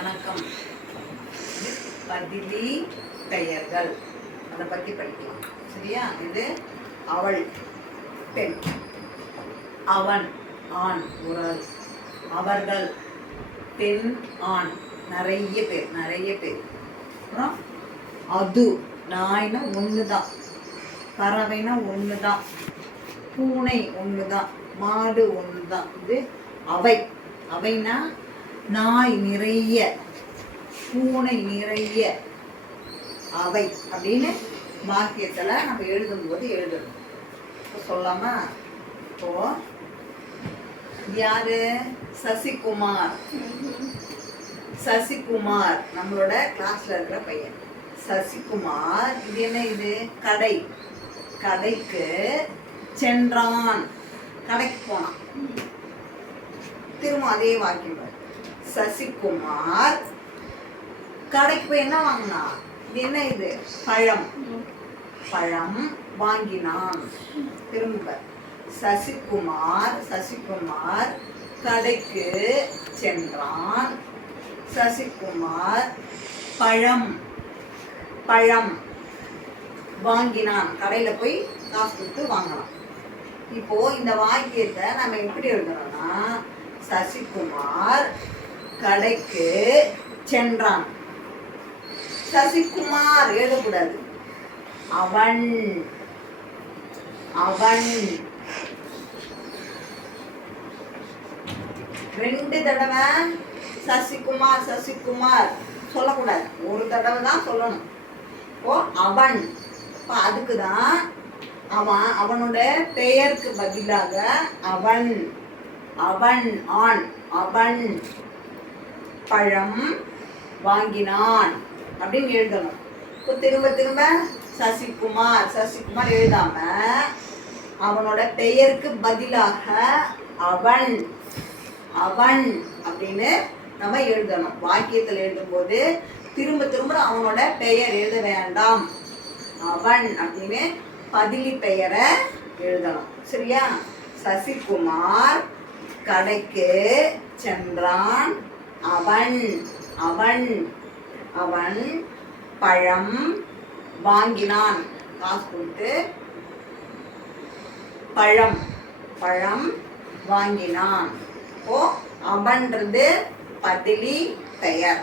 வணக்கம். பதிலி பெயர்கள் அதை பற்றி படிக்கலாம். சரியா? இது அவள் பெண், அவன் ஆண் உறல், அவர்கள் பெண் ஆண் நிறைய பேர். அப்புறம் அது நாய்னா ஒன்று தான், பறவைனா ஒன்று தான், பூனை ஒன்று தான், மாடு ஒன்று தான். இது அவைனா நாய் நிறைய, பூனை நிறைய, அவை அப்படின்னு வாக்கியத்தில் நம்ம எழுதும்போது எழுதணும். இப்போ சொல்லாமா? இப்போ யாரு? சசிகுமார் நம்மளோட கிளாஸ்ல இருக்கிற பையன் சசிகுமார். இது என்ன? இது கடைக்கு சென்றான். கடைக்கு போனான். திரும்ப அதே வாக்கியம். சசிகுமார் கடைக்கு போய் என்ன வாங்கினா? இது என்ன? இது பழம் வாங்கினான். திரும்ப சசிகுமார் கடைக்கு சென்றான். சசிகுமார் பழம் வாங்கினான். கடையில் போய் காசு கொடுத்து வாங்கலாம். இப்போ இந்த வாக்கியத்தை நம்ம எப்படி எழுதுறோம்னா, சசிகுமார் கடைக்கு சென்றான். சசிகுமார் எழுதக்கூடாது, அவன். ரெண்டு தடவை சசிகுமார் சொல்லக்கூடாது, ஒரு தடவை தான் சொல்லணும். இப்போ அவன், இப்போ அதுக்கு தான் அவனோட பெயருக்கு பதிலாக அவன் ஆண், அவன் பழம் வாங்கினான் அப்படின்னு எழுதணும். இப்போ திரும்ப சசிகுமார் எழுதாம அவனோட பெயருக்கு பதிலாக அவன் அப்படின்னு நம்ம எழுதணும். வாக்கியத்தில் எழுதும்போது திரும்ப அவனோட பெயர் எழுத வேண்டாம், அவன் அப்படின்னு பதிலி பெயரை எழுதணும். சரியா? சசிகுமார் கடைக்கு சென்றான். அவன் பழம் வாங்கினான். காசு கொடுத்து பழம் வாங்கினான். அவன்றது பதிலி பெயர்.